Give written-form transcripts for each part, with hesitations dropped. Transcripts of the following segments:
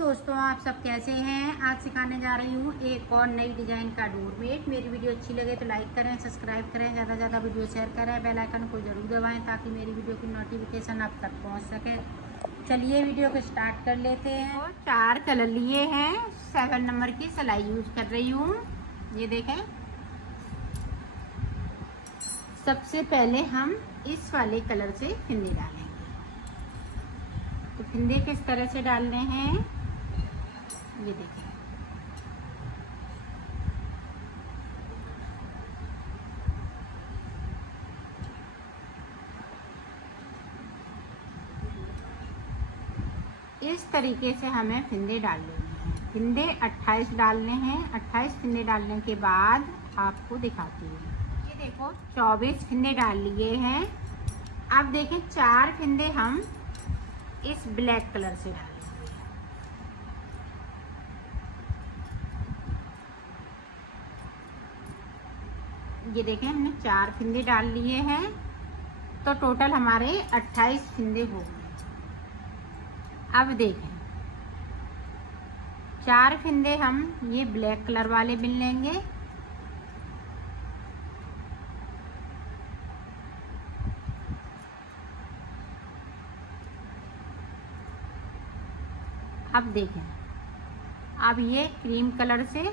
दोस्तों, आप सब कैसे हैं। आज सिखाने जा रही हूँ एक और नई डिज़ाइन का डोरमेट। मेरी वीडियो अच्छी लगे तो लाइक करें, सब्सक्राइब करें, ज़्यादा से ज़्यादा वीडियो शेयर करें, बेल आइकन को ज़रूर दबाएं ताकि मेरी वीडियो की नोटिफिकेशन आप तक पहुँच सके। चलिए वीडियो को स्टार्ट कर लेते हैं। तो 4 कलर लिए हैं, 7 नंबर की सिलाई यूज कर रही हूँ। ये देखें, सबसे पहले हम इस वाले कलर से फिंदे डालेंगे। तो फिंदे किस तरह से डालने हैं ये देखें। इस तरीके से हमें फिंदे डाल लेने हैं। फिंदे 28 डालने हैं। 28 फिंदे डालने के बाद आपको दिखाती हूँ। ये देखो 24 फिंदे डाल लिए हैं। अब देखें 4 फिंदे हम इस ब्लैक कलर से डालेंगे। ये देखें हमने 4 फिंदे डाल लिए हैं, तो टोटल हमारे 28 फिंदे हो गए। अब देखें 4 फिंदे हम ये ब्लैक कलर वाले बिन लेंगे। अब देखें, अब ये क्रीम कलर से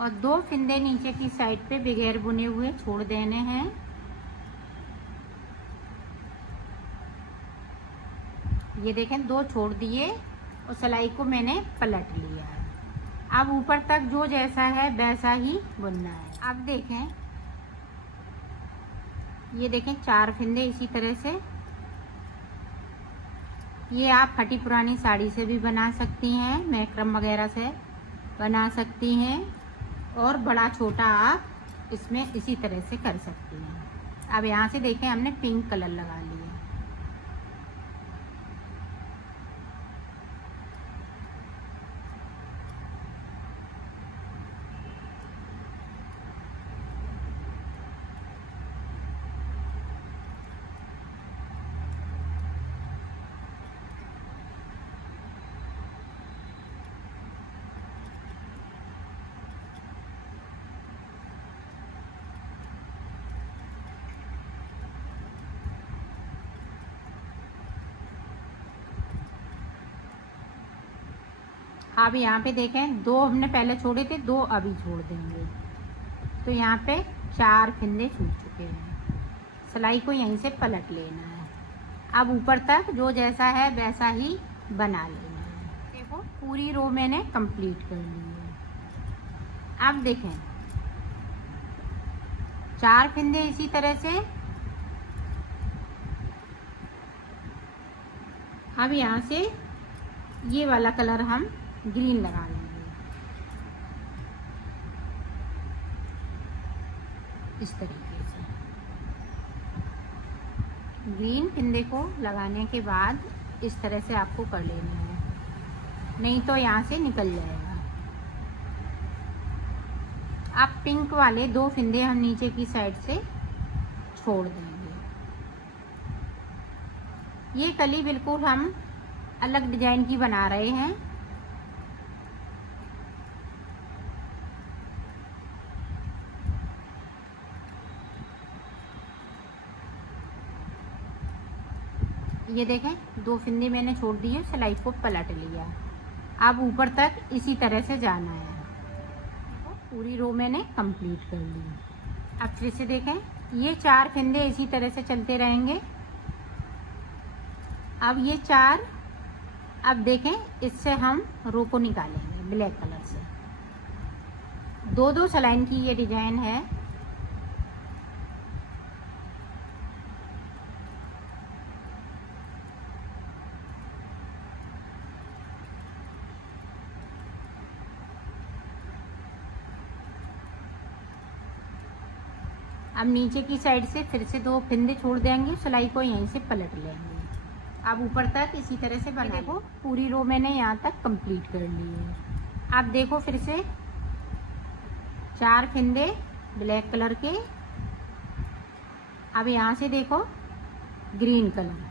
और 2 फिंदे नीचे की साइड पे बगैर बुने हुए छोड़ देने हैं। ये देखें 2 छोड़ दिए और सिलाई को मैंने पलट लिया है। अब ऊपर तक जो जैसा है वैसा ही बुनना है। अब देखें, ये देखें 4 फिंदे इसी तरह से। ये आप फटी पुरानी साड़ी से भी बना सकती हैं, मैक्रम वगैरह से बना सकती हैं, और बड़ा छोटा आप इसमें इसी तरह से कर सकती हैं। अब यहाँ से देखें हमने पिंक कलर लगा लिया। अब यहाँ पे देखें 2 हमने पहले छोड़े थे, 2 अभी छोड़ देंगे। तो यहाँ पे 4 फिंदे छूट चुके हैं। सिलाई को यहीं से पलट लेना है। अब ऊपर तक जो जैसा है वैसा ही बना लेना है। देखो पूरी रो मैंने कंप्लीट कर ली है। अब देखें 4 फिंदे इसी तरह से। अब यहाँ से ये वाला कलर हम ग्रीन लगा लेंगे इस तरीके से। ग्रीन फिंदे को लगाने के बाद इस तरह से आपको कर लेना है, नहीं तो यहाँ से निकल जाएगा। अब पिंक वाले 2 फिंदे हम नीचे की साइड से छोड़ देंगे। ये कली बिल्कुल हम अलग डिजाइन की बना रहे हैं। ये देखें 2 फिंदे मैंने छोड़ दिए, सिलाई को पलट लिया। अब ऊपर तक इसी तरह से जाना है। पूरी रो मैंने कंप्लीट कर ली। अब फिर से देखें, ये 4 फिंदे इसी तरह से चलते रहेंगे। अब ये 4 अब देखें इससे हम रो को निकालेंगे ब्लैक कलर से। दो सलाइन की ये डिजाइन है। अब नीचे की साइड से फिर से 2 फिंदे छोड़ देंगे, सिलाई को यहीं से पलट लेंगे। अब ऊपर तक इसी तरह से बना। देखो पूरी रो मैंने यहाँ तक कंप्लीट कर ली है। अब देखो फिर से 4 फिंदे ब्लैक कलर के। अब यहाँ से देखो ग्रीन कलर।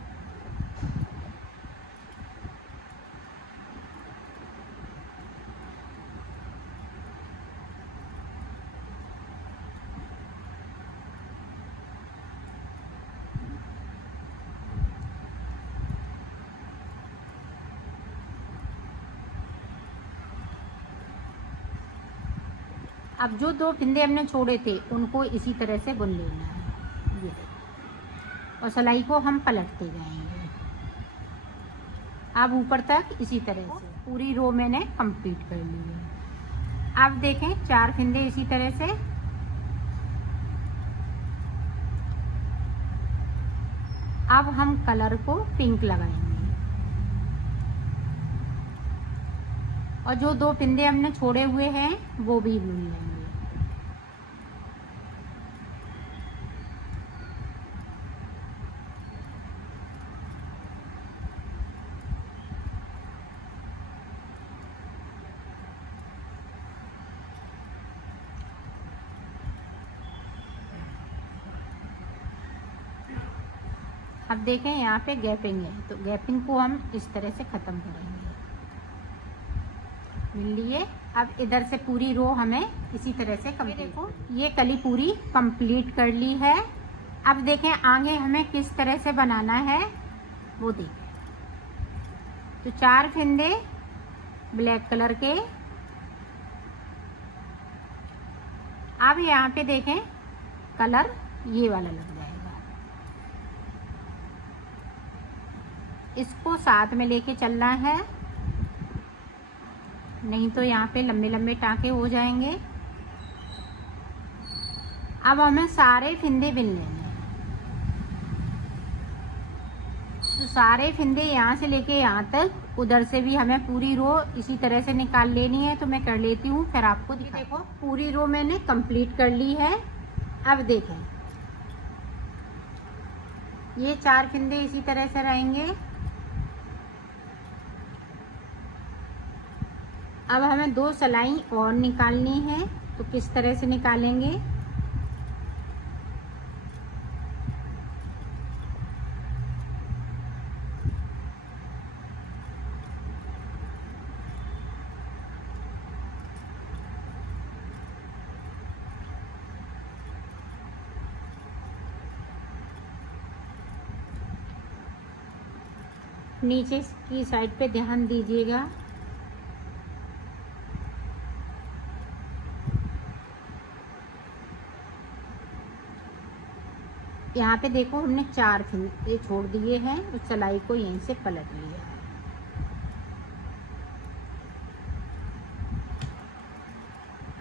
अब जो 2 फिंदे हमने छोड़े थे उनको इसी तरह से बुन लेना है, ये और सिलाई को हम पलटते जाएंगे। अब ऊपर तक इसी तरह से पूरी रो मैंने कंप्लीट कर ली है। अब देखें 4 फिंदे इसी तरह से। अब हम कलर को पिंक लगाएंगे और जो 2 फिंदे हमने छोड़े हुए हैं वो भी बुन लेंगे। अब देखें यहाँ पे गैपिंग है, तो गैपिंग को हम इस तरह से ख़त्म करेंगे। मिल लिए। अब इधर से पूरी रो हमें इसी तरह से कंप्लीट। देखो ये कली पूरी कंप्लीट कर ली है। अब देखें आगे हमें किस तरह से बनाना है वो देखें। तो 4 फिंदे ब्लैक कलर के। अब यहाँ पे देखें कलर ये वाला लग जाएगा। इसको साथ में लेके चलना है, नहीं तो यहाँ पे लंबे लंबे टाँके हो जाएंगे। अब हमें सारे फिंदे बिन लेने हैं। तो सारे फिंदे यहाँ से लेके यहाँ तक, उधर से भी हमें पूरी रो इसी तरह से निकाल लेनी है। तो मैं कर लेती हूँ फिर आपको देखो पूरी रो मैंने कंप्लीट कर ली है। अब देखें ये 4 फिंदे इसी तरह से रहेंगे। अब हमें 2 सिलाई और निकालनी है, तो किस तरह से निकालेंगे। नीचे की साइड पे ध्यान दीजिएगा। यहाँ पे देखो हमने 4 फिंदे छोड़ दिए हैं, उस सिलाई को यहीं से पलट लिया है।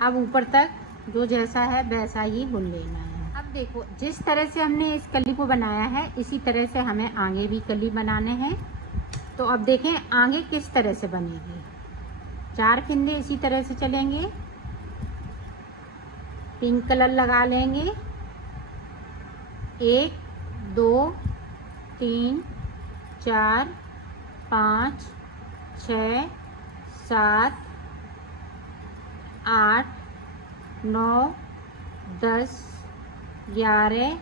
अब ऊपर तक जो जैसा है वैसा ही बुन लेना है। अब देखो जिस तरह से हमने इस कली को बनाया है इसी तरह से हमें आगे भी कली बनाने हैं। तो अब देखें आगे किस तरह से बनेगी। 4 फिंदे इसी तरह से चलेंगे, पिंक कलर लगा लेंगे। 1 2 3 4 5 6 7 8 9 10 11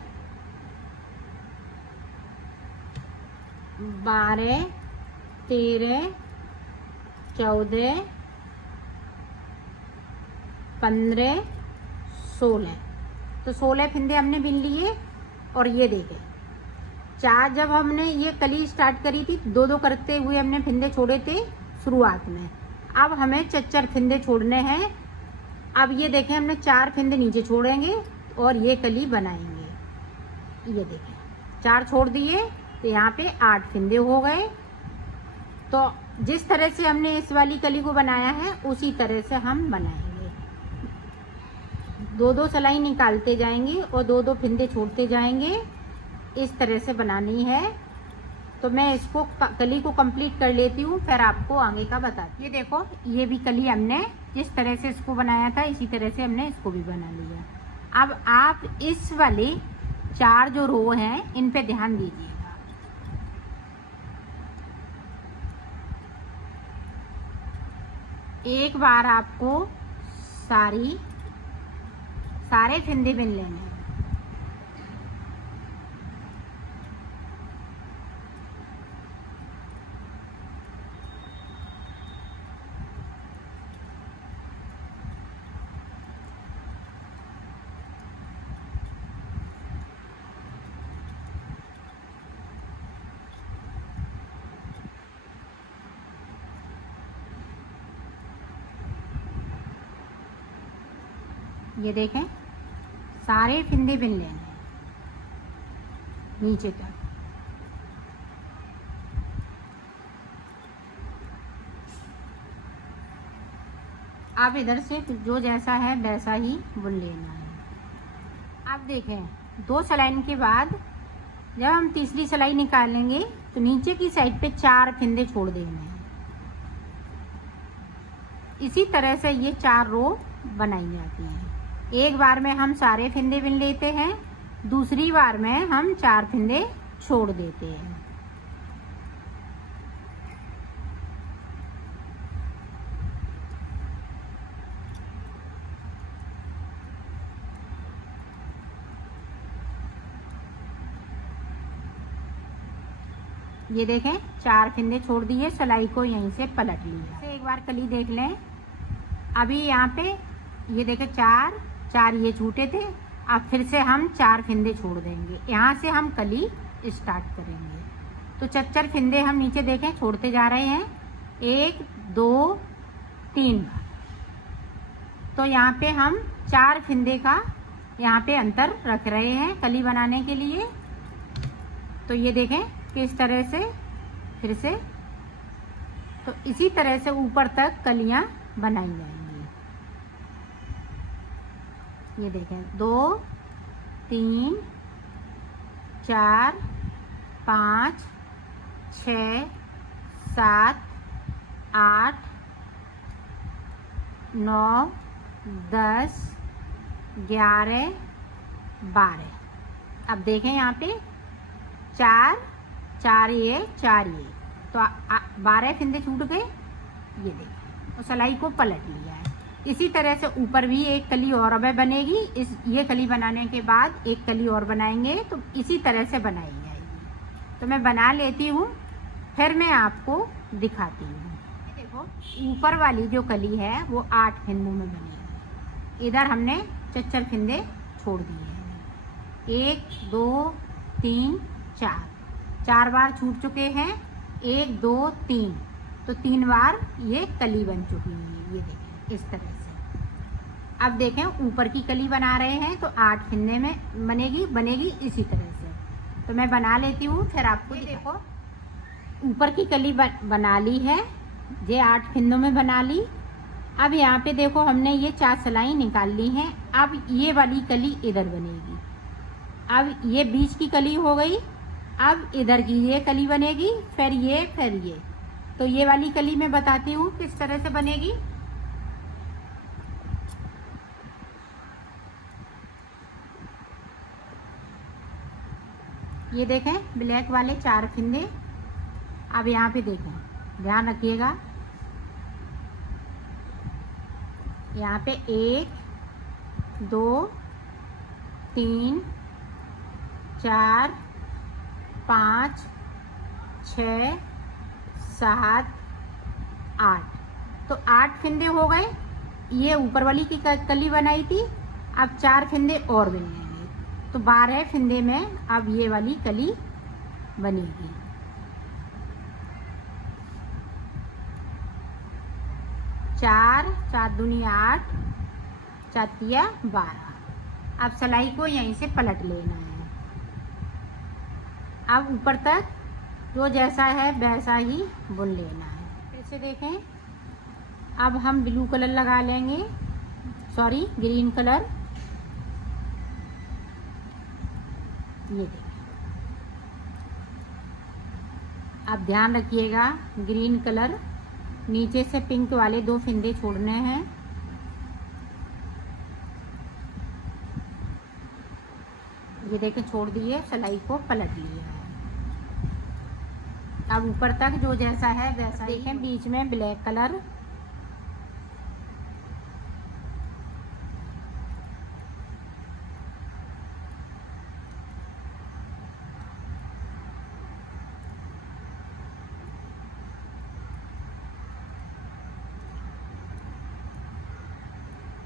12 13 14 15 16। तो 16 फिंदे हमने बिन लिए। और ये देखें 4 जब हमने ये कली स्टार्ट करी थी 2-2 करते हुए हमने फिंदे छोड़े थे शुरुआत में। अब हमें 4 फिंदे छोड़ने हैं। अब ये देखें हमने 4 फिंदे नीचे छोड़ेंगे और ये कली बनाएंगे। ये देखें 4 छोड़ दिए तो यहाँ पे 8 फिंदे हो गए। तो जिस तरह से हमने इस वाली कली को बनाया है उसी तरह से हम बनाएंगे। दो दो सिलाई निकालते जाएंगे और दो दो फिंदे छोड़ते जाएंगे। इस तरह से बनानी है। तो मैं इसको कली को कंप्लीट कर लेती हूँ, फिर आपको आगे का बताती हूँ। ये देखो, ये भी कली हमने जिस तरह से इसको बनाया था इसी तरह से हमने इसको भी बना लिया। अब आप इस वाले 4 जो रो हैं इन पे ध्यान दीजिएगा। एक बार आपको सारे फिंदे बिन लेने हैं। ये देखें, सारे फिंदे बिन लेने हैं नीचे तक। अब इधर से जो जैसा है वैसा ही बुन लेना है। अब देखें, 2 सिलाई के बाद जब हम तीसरी सिलाई निकालेंगे तो नीचे की साइड पे 4 फिंदे छोड़ देने हैं। इसी तरह से ये 4 रो बनाई जाती हैं। एक बार में हम सारे फिंदे बिन लेते हैं, दूसरी बार में हम 4 फिंदे छोड़ देते हैं। ये देखें, 4 फिंदे छोड़ दिए, सिलाई को यहीं से पलट लिया। एक बार कली देख लें। अभी यहाँ पे ये देखें, 4 ये छूटे थे। अब फिर से हम 4 फिंदे छोड़ देंगे। यहाँ से हम कली स्टार्ट करेंगे। तो 4 फिंदे हम नीचे देखें छोड़ते जा रहे हैं, 1 2 3 बार। तो यहाँ पे हम 4 फिंदे का यहाँ पे अंतर रख रहे हैं कली बनाने के लिए। तो ये देखें किस तरह से, फिर से तो इसी तरह से ऊपर तक कलियां बनाई जाएंगी। ये देखें, 2 3 4 5 6 7 8 9 10 11 12। अब देखें यहाँ पे 4 ये 4 ये, तो 12 फिंदे छूट गए। ये देखें, और सिलाई को पलट लिया है। इसी तरह से ऊपर भी एक कली और अब बनेगी। ये कली बनाने के बाद एक कली और बनाएंगे, तो इसी तरह से बनाई जाएगी। तो मैं बना लेती हूँ, फिर मैं आपको दिखाती हूँ। देखो, ऊपर वाली जो कली है वो 8 फिंदों में बनेगी। इधर हमने 4 फिंदे छोड़ दिए हैं। 1 2 3 4 बार छूट चुके हैं। 1 2 3, तो 3 बार ये कली बन चुकी है। ये देखें इस तरह से। अब देखें, ऊपर की कली बना रहे हैं तो 8 फिंदे में बनेगी इसी तरह से। तो मैं बना लेती हूँ, फिर आपको देखो। ऊपर की कली बना ली है, ये 8 फिंदों में बना ली। अब यहाँ पे देखो, हमने ये 4 सिलाई निकाल ली हैं। अब ये वाली कली इधर बनेगी। अब ये बीच की कली हो गई। अब इधर की ये कली बनेगी, फिर ये। तो ये वाली कली मैं बताती हूँ किस तरह से बनेगी। ये देखें, ब्लैक वाले 4 फिंदे। अब यहाँ पे देखें, ध्यान रखिएगा, यहाँ पे 1 2 3 4 5 6 7 8। तो 8 फिंदे हो गए। ये ऊपर वाली की कली बनाई थी। अब 4 फिंदे और बन लेंगे, तो 12 फिंदे में अब ये वाली कली बनेगी। 4 दूनी 8, 4 तिया 12। अब सिलाई को यहीं से पलट लेना है। अब ऊपर तक जो जैसा है वैसा ही बुन लेना है। फिर से देखें, अब हम ब्लू कलर लगा लेंगे, सॉरी ग्रीन कलर। ये देखिए, आप ध्यान रखिएगा ग्रीन कलर नीचे से पिंक वाले 2 फंदे छोड़ने हैं। ये देखिए छोड़ दिए, सिलाई को पलट लिया है। अब ऊपर तक जो जैसा है वैसा देखें, बीच में ब्लैक कलर,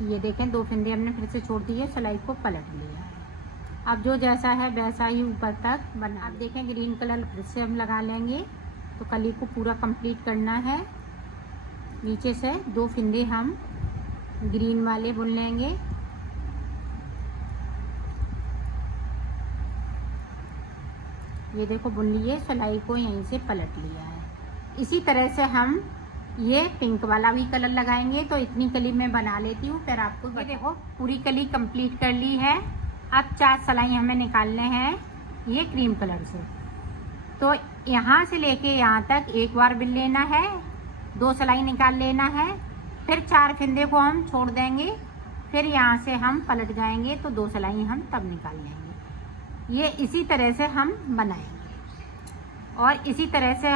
ये देखें 2 फंदे हमने फिर से छोड़ दिए, सिलाई को पलट लिया है। अब जो जैसा है वैसा ही ऊपर तक बना। अब देखें ग्रीन कलर फिर से हम लगा लेंगे, तो कली को पूरा कंप्लीट करना है। नीचे से 2 फंदे हम ग्रीन वाले बुन लेंगे। ये देखो बुन लिए, सिलाई को यहीं से पलट लिया है। इसी तरह से हम ये पिंक वाला भी कलर लगाएंगे। तो इतनी कली मैं बना लेती हूँ, फिर आपको ये देखो पूरी कली कंप्लीट कर ली है। अब 4 सिलाई हमें निकालने हैं ये क्रीम कलर से। तो यहाँ से लेके यहाँ तक एक बार बिन लेना है, 2 सिलाई निकाल लेना है, फिर 4 फंदे को हम छोड़ देंगे, फिर यहाँ से हम पलट जाएंगे तो 2 सिलाई हम तब निकाल लेंगे। ये इसी तरह से हम बनाएंगे और इसी तरह से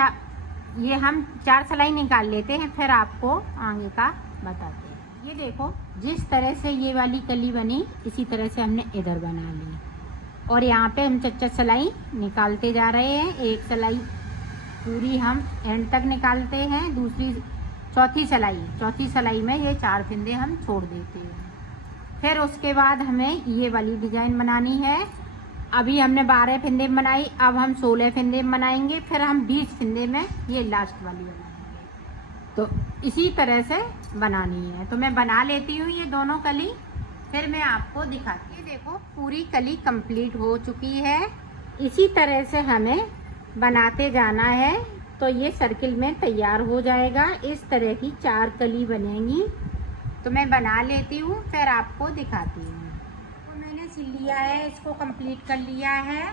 ये हम 4 सिलाई निकाल लेते हैं, फिर आपको आगे का बताते हैं। ये देखो जिस तरह से ये वाली कली बनी, इसी तरह से हमने इधर बना ली और यहाँ पे हम 4 सिलाई निकालते जा रहे हैं। एक सिलाई पूरी हम एंड तक निकालते हैं, दूसरी चौथी सिलाई में ये 4 फंदे हम छोड़ देते हैं। फिर उसके बाद हमें ये वाली डिजाइन बनानी है। अभी हमने 12 फंदे बनाई, अब हम 16 फंदे बनाएंगे, फिर हम 20 फंदे में ये लास्ट वाली बनाएंगे। तो इसी तरह से बनानी है। तो मैं बना लेती हूँ ये दोनों कली, फिर मैं आपको दिखाती हूँ। देखो पूरी कली कंप्लीट हो चुकी है। इसी तरह से हमें बनाते जाना है तो ये सर्किल में तैयार हो जाएगा। इस तरह की 4 कली बनेंगी। तो मैं बना लेती हूँ, फिर आपको दिखाती हूँ। तो मैंने सिल लिया है, इसको कंप्लीट कर लिया है।